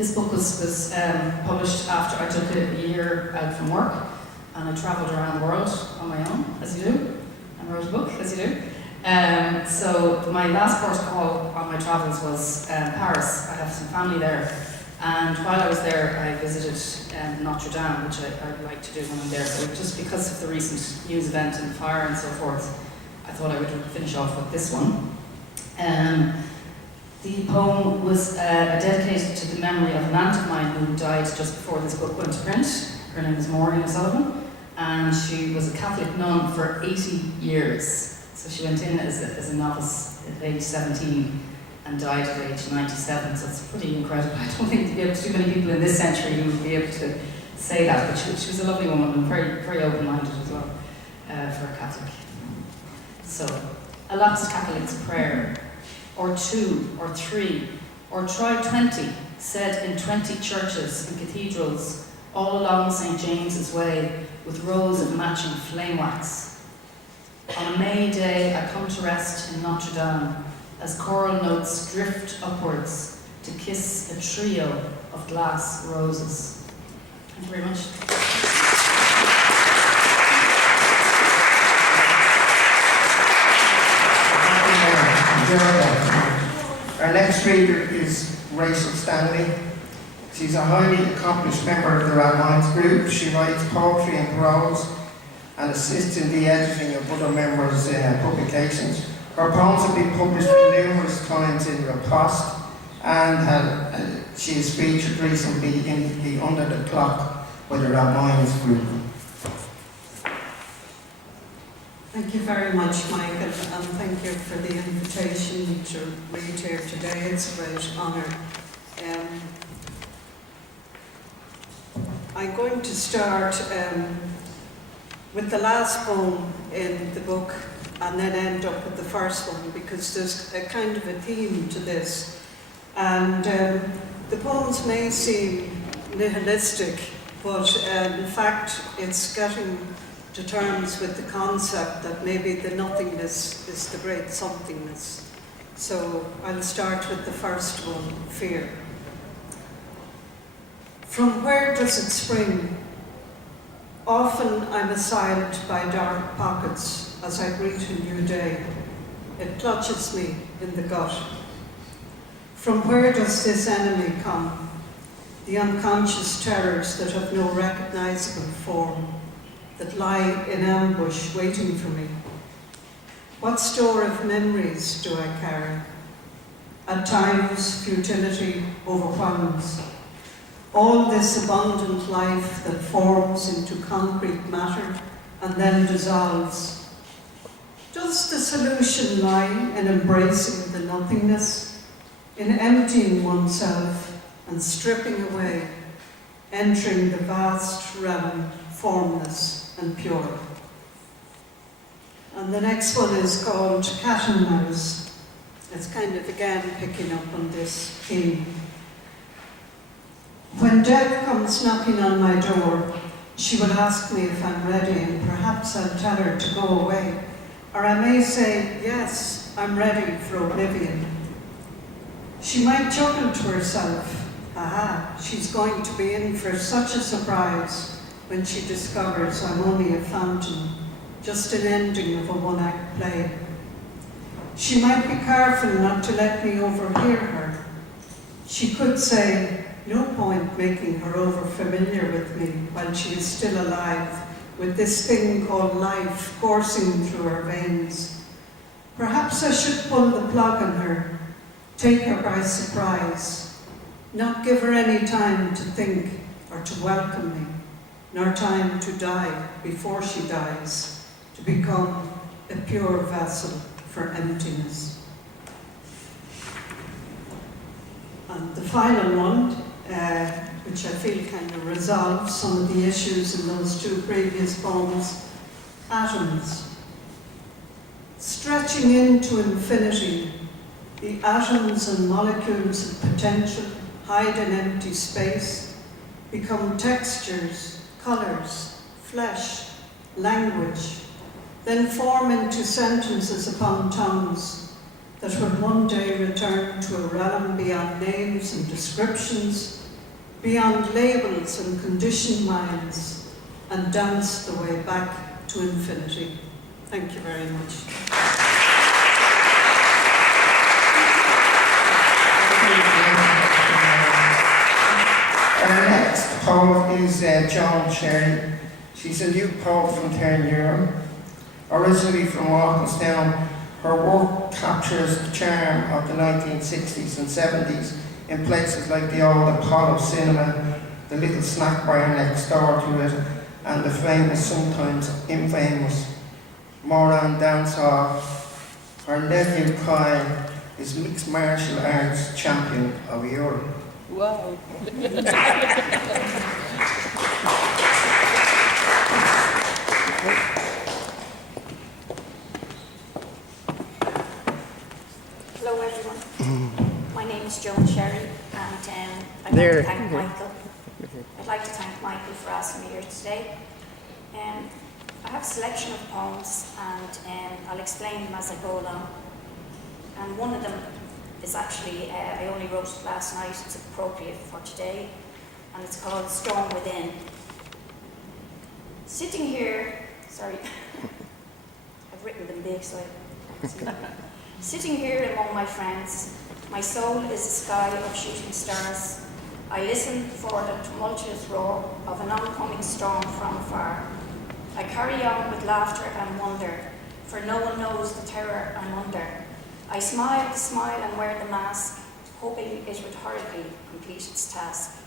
This book was published after I took a year out from work, and I travelled around the world on my own, as you do, and wrote a book, as you do. So my last port of call on my travels was Paris. I have some family there, and while I was there I visited Notre Dame, which I like to do when I'm there. So just because of the recent news event and fire and so forth, I thought I would finish off with this one. The poem was dedicated to the memory of an aunt of mine who died just before this book went to print. Her name is Maureen O'Sullivan, and she was a Catholic nun for 80 years. So she went in as a novice at age 17 and died at age 97, so it's pretty incredible. I don't think there'd be too many people in this century who would be able to say that, but she was a lovely woman and very, very open-minded as well for a Catholic. So, a lapsed Catholic's prayer, or 2, or 3, or try 20, said in 20 churches and cathedrals, all along St. James's Way, with rows of matching flame wax. On a May day, I come to rest in Notre Dame, as choral notes drift upwards to kiss a trio of glass roses. Thank you very much. Our next reader is Rachael Stanley. She's a highly accomplished member of the Ramones group. She writes poetry and prose and assists in the editing of other members' publications. Her poems have been published numerous times in Riposte, and she is featured recently in the Under the Clock by the Ramones group. Thank you very much, Michael, and thank you for the invitation to read here today. It's a great honour. I'm going to start with the last poem in the book and then end up with the first one, because there's a kind of a theme to this. And the poems may seem nihilistic, but in fact it's getting to terms with the concept that maybe the nothingness is the great somethingness. So I'll start with the first one, Fear. From where does it spring? Often I'm assailed by dark pockets as I greet a new day. It clutches me in the gut. From where does this enemy come? The unconscious terrors that have no recognizable form, that lie in ambush waiting for me. What store of memories do I carry? At times, futility overwhelms. All this abundant life that forms into concrete matter and then dissolves. Does the solution lie in embracing the nothingness, in emptying oneself and stripping away, entering the vast realm, formless and pure? And the next one is called Cat and Mouse. It's kind of again picking up on this theme. When death comes knocking on my door, she will ask me if I'm ready, and perhaps I'll tell her to go away. Or I may say, yes, I'm ready for oblivion. She might chuckle to herself, aha, she's going to be in for such a surprise when she discovers I'm only a fountain, just an ending of a one-act play. She might be careful not to let me overhear her. She could say, no point making her over-familiar with me while she is still alive, with this thing called life coursing through her veins. Perhaps I should pull the plug on her, take her by surprise, not give her any time to think or to welcome me, nor time to die before she dies, to become a pure vessel for emptiness. And the final one, which I feel kind of resolves some of the issues in those two previous poems, Atoms. Stretching into infinity, the atoms and molecules of potential hide in empty space, become textures, colours, flesh, language, then form into sentences upon tongues that will one day return to a realm beyond names and descriptions, beyond labels and condition minds, and dance the way back to infinity. Thank you very much. Our next poet is Joan Sherry. She's a new poet from Terranure. Originally from Walkinstown, her work captures the charm of the 1960s and 70s in places like the old Apollo Cinema, the little snack bar next door to it, and the famous, sometimes infamous, Moran Dance Hall. Her nephew Kyle is mixed martial arts champion of Europe. Wow. Hello everyone. My name is Joan Sherry, and I'd like to thank Michael. I'd like to thank Michael for asking me here today. I have a selection of poems, and I'll explain them as I go along. And one of them is actually, I only wrote it last night, it's appropriate for today, and it's called Storm Within. Sitting here, sorry, I've written them big so I can't see them. Sitting here among my friends, my soul is a sky of shooting stars. I listen for the tumultuous roar of an oncoming storm from afar. I carry on with laughter and wonder, for no one knows the terror I'm under. I smile and wear the mask, hoping it would hurriedly complete its task.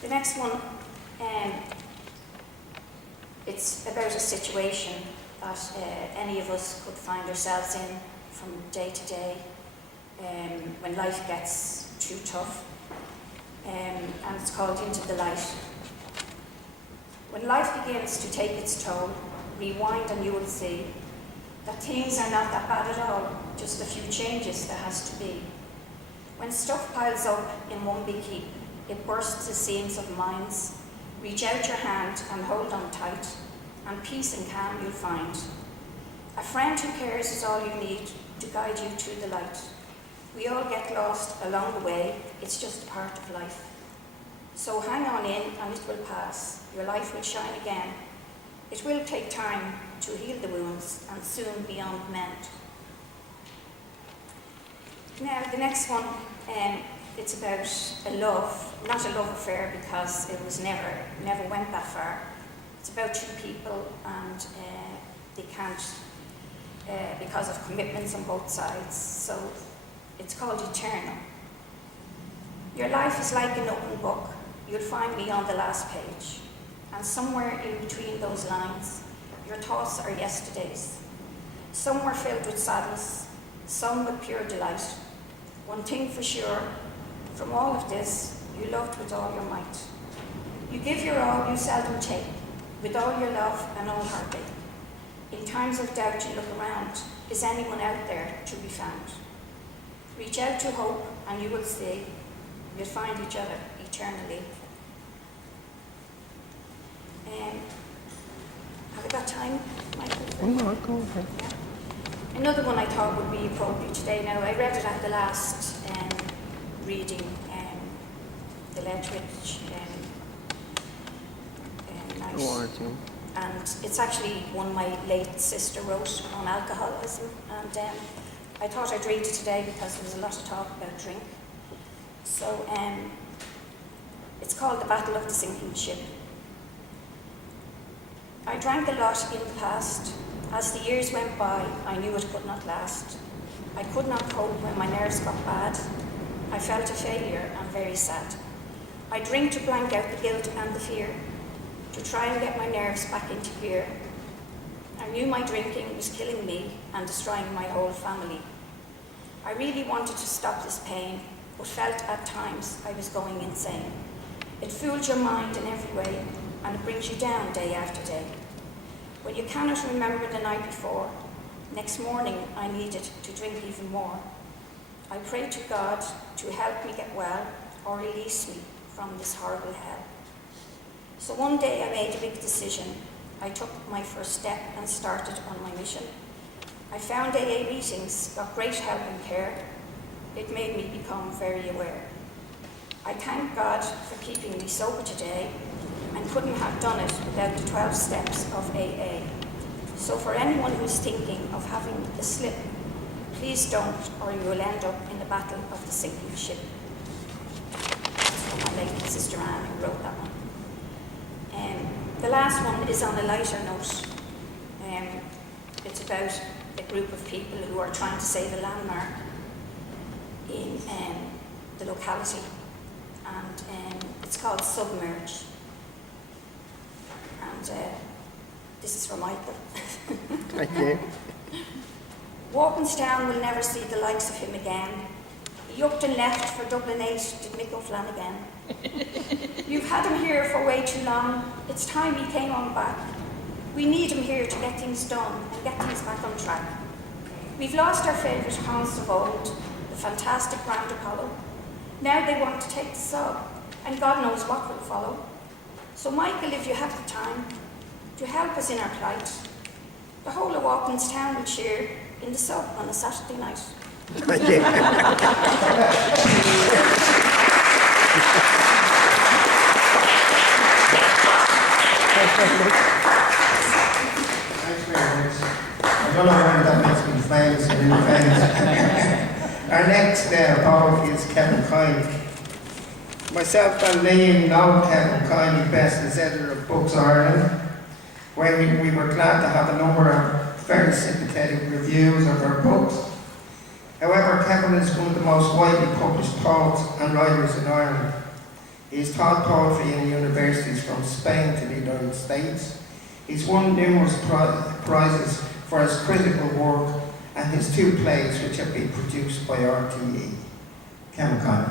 The next one, it's about a situation that any of us could find ourselves in from day to day when life gets too tough, and it's called Into the Light. When life begins to take its toll, rewind and you will see that things are not that bad at all, just a few changes there has to be. When stuff piles up in one big heap, it bursts the seams of minds. Reach out your hand and hold on tight, and peace and calm you'll find. A friend who cares is all you need to guide you to the light. We all get lost along the way, it's just a part of life. So hang on in and it will pass, your life will shine again. It will take time to heal the wounds and soon be on mend. Now the next one, it's about a love, not a love affair because it was never went that far. It's about two people and they can't, because of commitments on both sides. So it's called Eternal. Your life is like an open book. You'll find me on the last page. And somewhere in between those lines, your thoughts are yesterday's. Some were filled with sadness, some with pure delight. One thing for sure, from all of this, you loved with all your might. You give your all, you seldom take, with all your love and all heartache. In times of doubt you look around, is anyone out there to be found? Reach out to hope and you will see, you'll find each other eternally. Have I got time, Michael? Oh, no, go ahead. Yeah. Another one I thought would be appropriate today. Now, I read it at the last reading, the Literay night. And it's actually one my late sister wrote on alcoholism. And I thought I'd read it today because there was a lot of talk about drink. So it's called The Battle of the Sinking Ship. I drank a lot in the past. As the years went by, I knew it could not last. I could not cope when my nerves got bad. I felt a failure and very sad. I drink to blank out the guilt and the fear, to try and get my nerves back into gear. I knew my drinking was killing me and destroying my whole family. I really wanted to stop this pain, but felt at times I was going insane. It fooled your mind in every way, and it brings you down day after day. When you cannot remember the night before, next morning I needed to drink even more. I prayed to God to help me get well or release me from this horrible hell. So one day I made a big decision. I took my first step and started on my mission. I found AA meetings, got great help and care. It made me become very aware. thank God for keeping me sober today and couldn't have done it without the 12 steps of AA. So for anyone who's thinking of having a slip, please don't, or you will end up in the battle of the sinking ship. That's from my late sister Anne, who wrote that one. The last one is on a lighter note. It's about a group of people who are trying to save a landmark in the locality, and it's called Submerge. And this is for Michael. Thank you. Walkinstown will never see the likes of him again. He upped and left for Dublin 8, did Mick O'Flanagan. You've had him here for way too long. It's time he came on back. We need him here to get things done and get things back on track. We've lost our favourite haunts of old, the fantastic Grand Apollo. Now they want to take the sub, and God knows what will follow. So Michael, if you have the time, to help us in our plight, the whole of Walkinstown will cheer in the sub on a Saturday night. Thank you. Thanks very much. I don't know whether that makes me famous or new famous. Our next poet is Kevin Kine. Myself and Liam know Kevin Kine best as editor of Books Ireland, where we were glad to have a number of very sympathetic reviews of our books. However, Kevin is one of the most widely published poets and writers in Ireland. He has taught poetry in universities from Spain to the United States. He's won numerous prizes for his critical work and his 2 plays which have been produced by RTE. Kevin Kine.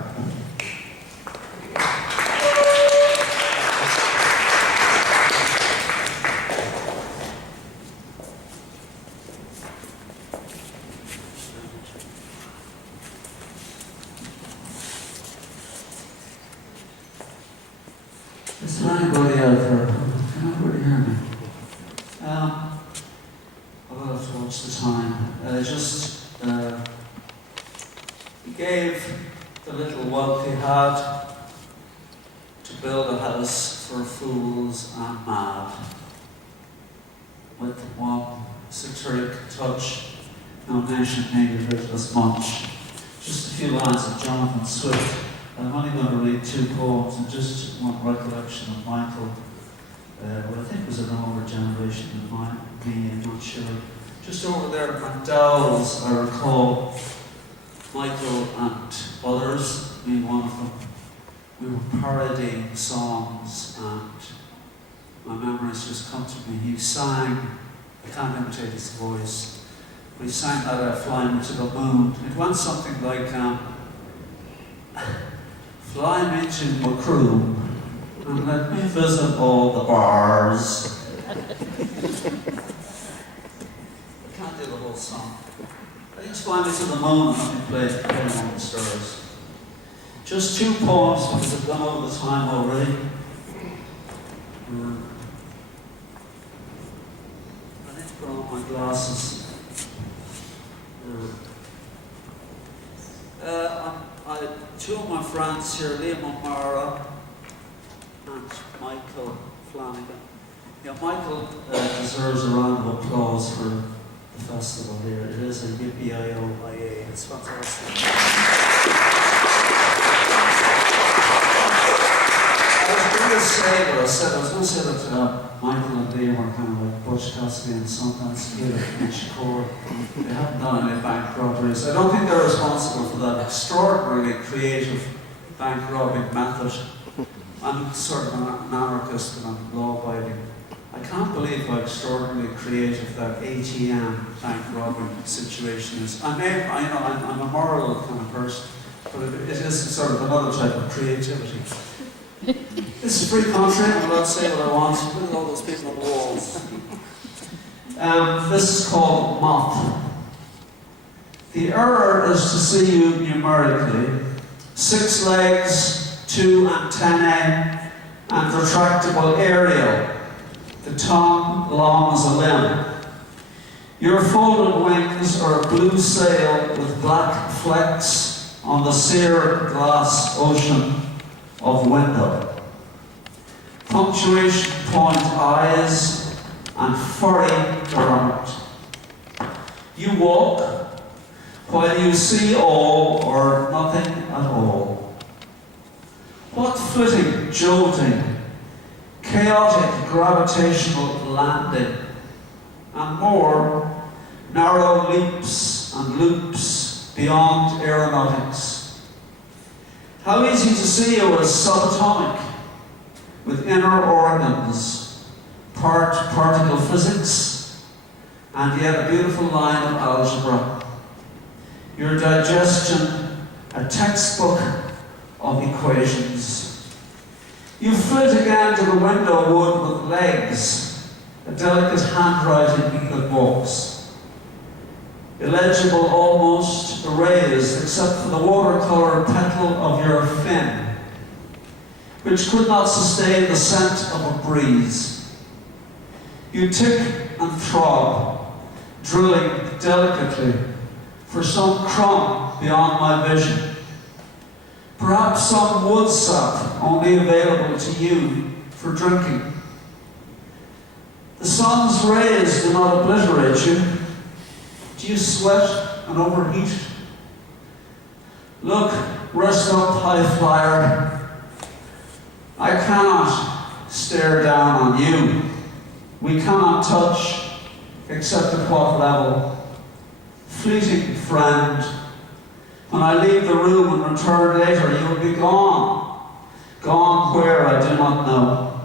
Is there anybody out there? Can everybody hear me? I'll have to watch the time. He gave the little wealth he had to build a house for fools and mad. With one satiric touch, no nation needed it as much. Just a few lines of Jonathan Swift. I'm only going to read 2 poems and just one recollection of Michael, what I think was an older generation than me, I'm not sure. Just over there at McDowell's, I recall Michael and others, being one of them, we were parodying songs, and my memories just come to me. He sang, I can't imitate his voice, but he sang that Flying Me to the Moon. It went something like, fly me to Macroom and let me visit all the bars. I can't do the whole song. I think Fly Me to the Moon and let me play on the stars. Just 2 poems because I've gone over the time already. I need to put on my glasses. Two of my friends here, Liam O'Mara and Michael Flanagan. Yeah, Michael deserves a round of applause for the festival here. It is a yippee-i-o-i-a. It's fantastic. I was going to say that Michael and Liam are kind of like Butch Cassidy and Sundance Kid and Inchicore. They haven't done any bank robberies. I don't think they're responsible for that extraordinarily creative bank robbing method. I'm sort of an anarchist and I'm law-abiding. I can't believe how extraordinarily creative that ATM bank robbing situation is. I'm a moral kind of person, but it is sort of another type of creativity. This is a free country, I'm allowed to say what I want. Look at all those people on the walls. This is called Moth. The error is to see you numerically. 6 legs, 2 antennae, and retractable aerial. The tongue long as a limb. Your folded wings are a blue sail with black flecks on the sear glass ocean. of window. Punctuation point eyes and furry garment. You walk while you see all or nothing at all. What flitting, jolting, chaotic gravitational landing, and more narrow leaps and loops beyond aeronautics. How easy to see you as subatomic, with inner organs, part particle physics, and yet a beautiful line of algebra. Your digestion, a textbook of equations. You flit again to the window wood with legs, a delicate handwriting that walks. Illegible almost, erased, except for the watercolour petal of your fin, which could not sustain the scent of a breeze. You tick and throb, drilling delicately for some crumb beyond my vision. Perhaps some wood sap only available to you for drinking. The sun's rays do not obliterate you. Do you sweat and overheat? Look, rest up, high flyer. I cannot stare down on you. We cannot touch, except at what level? Fleeting friend, when I leave the room and return later, you will be gone. Gone where, I do not know.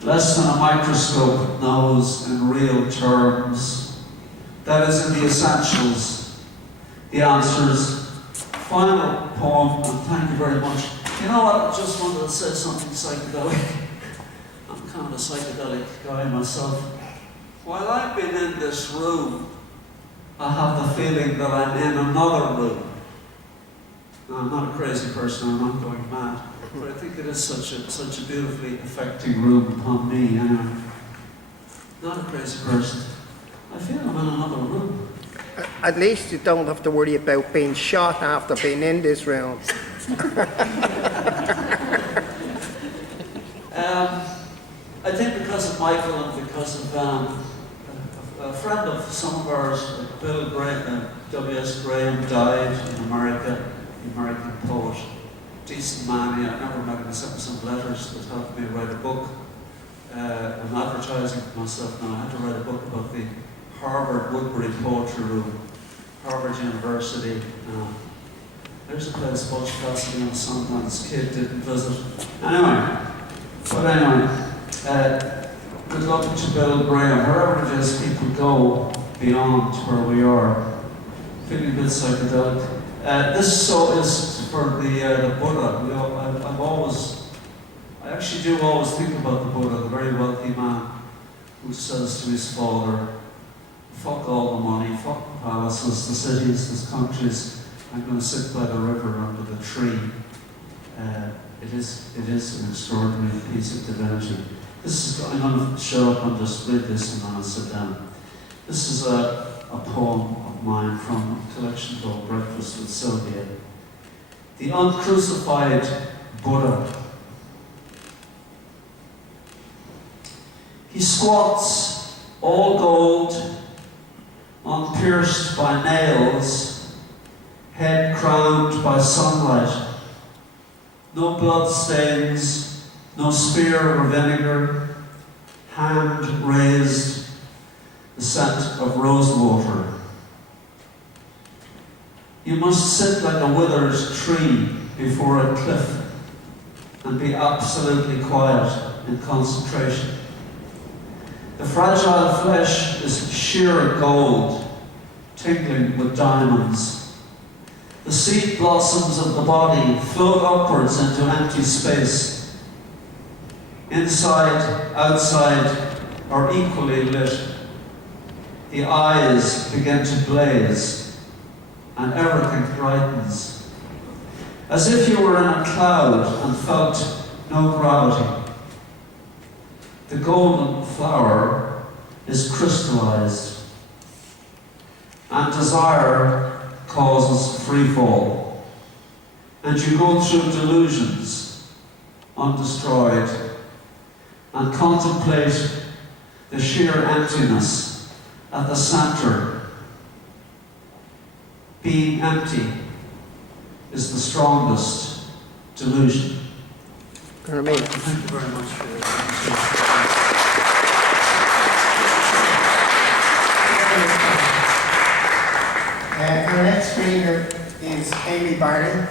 Less than a microscope knows in real terms. That is in the essentials, the answers. Final poem, and thank you very much. You know what, I just wanted to say something psychedelic. I'm kind of a psychedelic guy myself. While I've been in this room, I have the feeling that I'm in another room. Now, I'm not a crazy person, I'm not going mad, but I think it is such a beautifully affecting room upon me, anyway. Not a crazy person. I feel I'm in another room. At least you don't have to worry about being shot after being in this room. I think because of Michael and because of a friend of some of ours, Bill Graham, W.S. Graham, died in America, the American poet, decent man. I never met him except for some letters that helped me write a book. I'm advertising for myself now. I had to write a book about the Harvard Woodbury Poetry Room, Harvard University. There's a place, Butch Cassidy on Sundance Kid didn't visit. Anyway, good luck to Bill Graham. Wherever it is people go beyond where we are, feeling a bit psychedelic. This so is for the Buddha. I actually do always think about the Buddha, the very wealthy man who says to his father, fuck all the money, fuck the palaces, the cities, the countries. I'm going to sit by the river under the tree. It is an extraordinary piece of divinity. I'm going to show up and just read this and then I'll sit down. This is a poem of mine from a collection called Breakfast with Sylvia. The Uncrucified Buddha. He squats, all gold, unpierced by nails, head crowned by sunlight. No blood stains, no spear or vinegar, hand raised, the scent of rosewater. You must sit like a withered tree before a cliff and be absolutely quiet in concentration. The fragile flesh is sheer gold, tingling with diamonds. The seed blossoms of the body float upwards into empty space. Inside, outside are equally lit. The eyes begin to blaze, and everything brightens. As if you were in a cloud and felt no gravity. The golden flower is crystallized, and desire causes free fall. And you go through delusions, undestroyed, and contemplate the sheer emptiness at the centre. Being empty is the strongest delusion. Thank you very much for your attention. Our next reader is Amy Barry.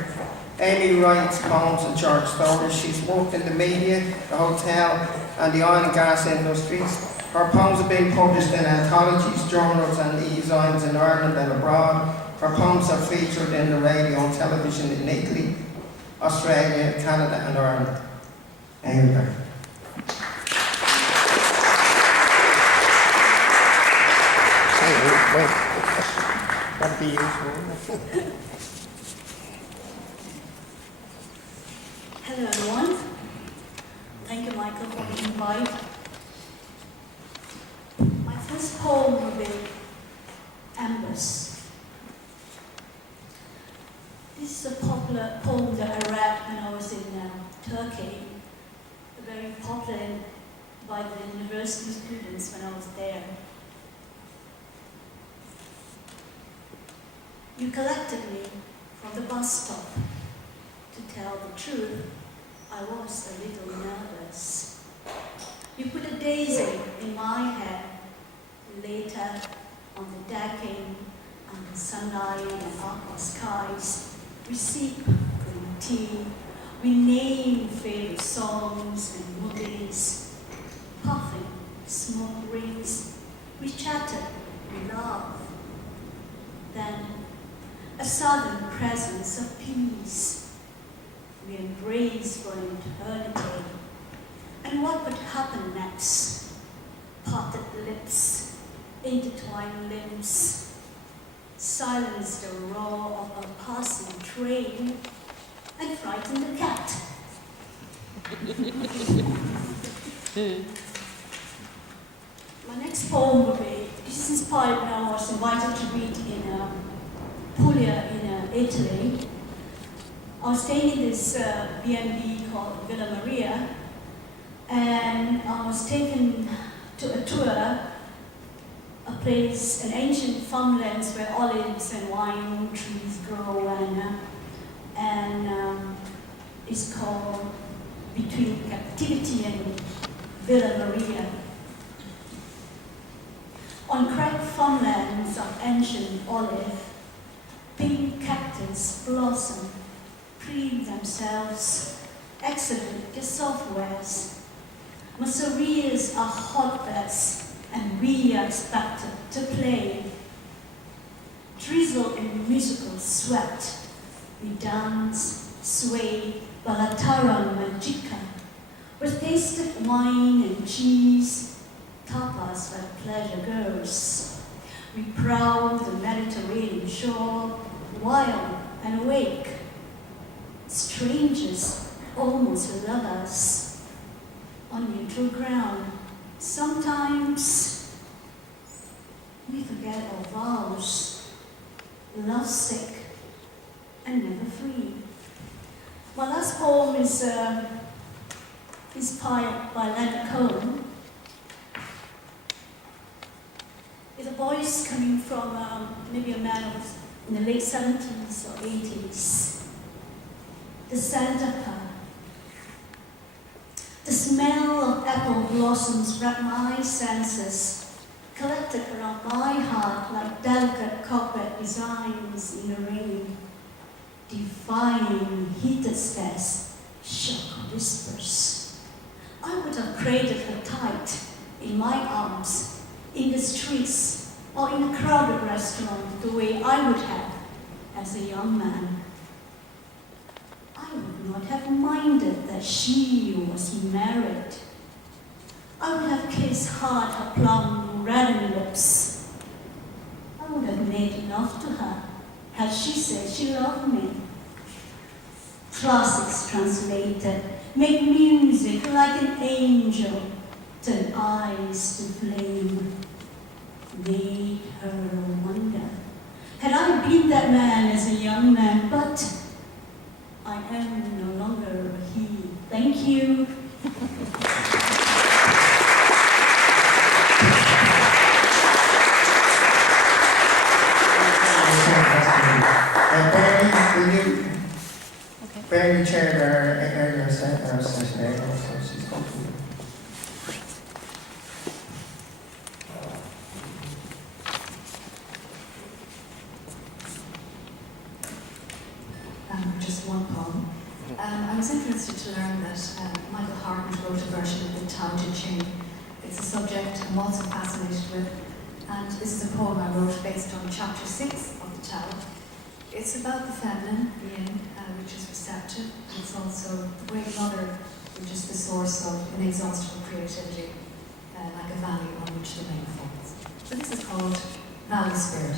Amy writes poems and short stories. She's worked in the media, the hotel, and the oil and gas industries. Her poems have been published in anthologies, journals, and e-zines in Ireland and abroad. Her poems are featured in the radio and television in Italy, Australia, Canada, and Ireland. Amy Barry. That'd be useful. Hello everyone. Thank you, Michael, for the invite. My first poem will be Embers. This is a popular poem that I read when I was in Turkey, very popular by the university students when I was there. You collected me from the bus stop. To tell the truth, I was a little nervous. You put a daisy in my hair. Later, on the decking, under sunlight and aqua skies, we sip green tea. We name favorite songs and movies. Puffing smoke rings. We chatted, we laughed. Then, a sudden presence of peace. We embrace for an eternity. And what would happen next? Parted lips, intertwined limbs, silence the roar of a passing train, and frighten the cat. My next poem will be, this is inspired when I was invited to read in Puglia in Italy. I was staying in this B&B called Villa Maria, and I was taken to a tour, a place, an ancient farmlands where olives and wine trees grow, and it's called Between Captivity and Villa Maria. On cracked farmlands of ancient olive, pink cactus blossom, preen themselves, exhibit their softwares. Masseries are hotbeds, and we are expected to play. Drizzle in musical sweat, we dance, sway, Balataran Magica, with tasted wine and cheese, tapas where pleasure goes. We prowl the Mediterranean shore, wild and awake. Strangers almost love us on neutral ground. Sometimes we forget our vows, lovesick and never free. My last poem is inspired by Rachael. It's a voice coming from maybe a man who's in the late 70s or 80s. The scent of her. The smell of apple blossoms wrapped my senses, collected around my heart like delicate cobweb designs in the rain, defying heated stairs, shock whispers. I would have cradled her tight in my arms, in the streets, or in a crowded restaurant, the way I would have as a young man. I would not have minded that she was married. I would have kissed hard her plump, reddened lips. I would have made love to her, had she said she loved me. Classics translated, make music like an angel, turn eyes to flame, made her wonder. Had I been that man as a young man, but I am no longer he. Thank Thank you. Barry chaired our earlier session there, so she's going to. Just one poem. I was interested to learn that Michael Hartman wrote a version of the Tao Te Ching. It's a subject I'm also fascinated with, and this is a poem I wrote based on chapter 6 of the Tao. It's about the feminine, yin, which is receptive, and it's also the great mother, which is the source of inexhaustible creativity, like a valley on which the rain falls. So this is called Valley Spirit.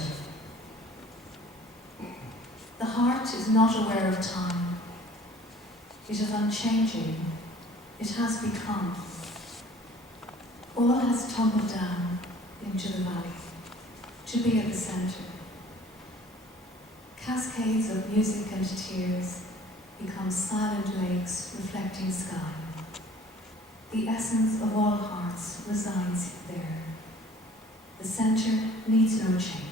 The heart is not aware of time. It is unchanging. It has become. All has tumbled down into the valley, to be at the center. Cascades of music and tears become silent lakes reflecting sky. The essence of all hearts resides there. The center needs no change.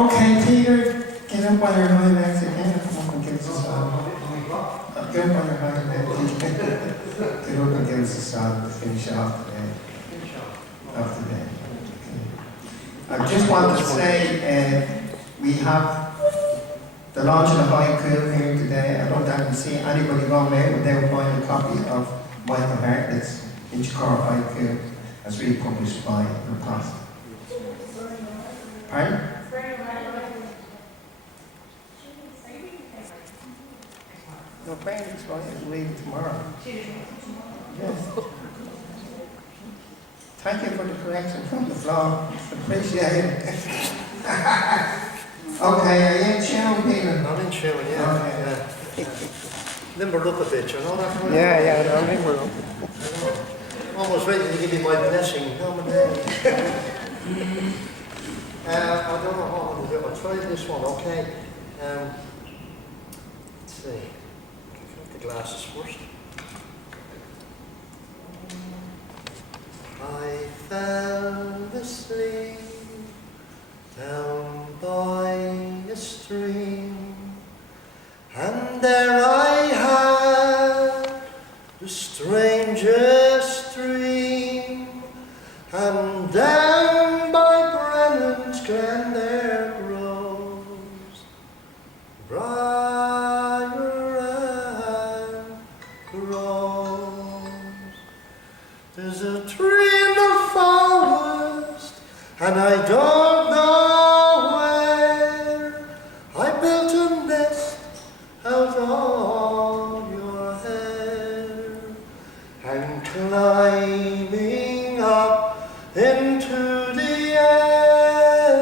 Okay, Peter, get up on your hind legs again and come up and give us a song. Get up on your hind legs. Get up and give us a song to finish off today. I just want to say we have the launch of the haiku here today. I don't actually see anybody going there without buying a copy of Michael Hartlett's Inchicore haiku as republished by Rachael. Pardon? No, Brandon's going to leave tomorrow. Yes. Thank you for the correction from the floor. Appreciate it. Okay, are you in tune, Peter? I'm in tune, yeah. Okay. Yeah. Limbered up a bit, you know that? Right? Yeah, I'm limbered up. Almost ready to give you my blessing. No, I don't know what I'm going to do. I'll try this one, okay? Let's see. I'll get the glasses first. I fell asleep down by a stream, and there I had the strangest dream, and down by Brennan's Glen there grows briar and rose. There's a tree in the forest, and I don't know where. I built a nest out of your hair, and climbing up into the air,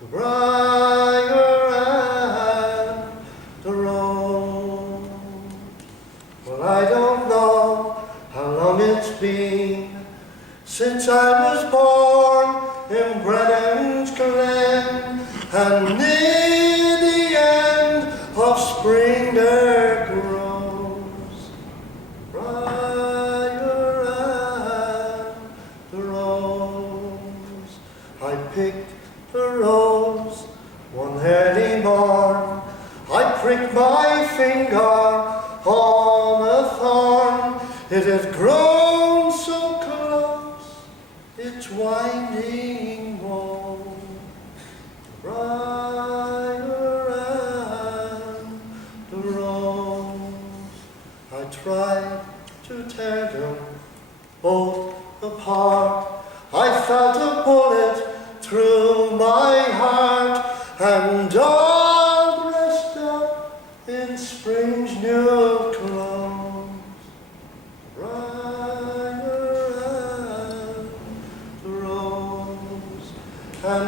the briar and the rose. Well, I don't know how long it's been since I was born in Brennan's Glen, and near the end of spring there grows briar and the rose. I picked the rose one early morn, I pricked my finger on a thorn. It had grown so close, its winding wall, briar and the rose. I tried to tear them both apart. I felt a bullet through my heart, and all dressed up in spring's new clothes, briar and the rose. And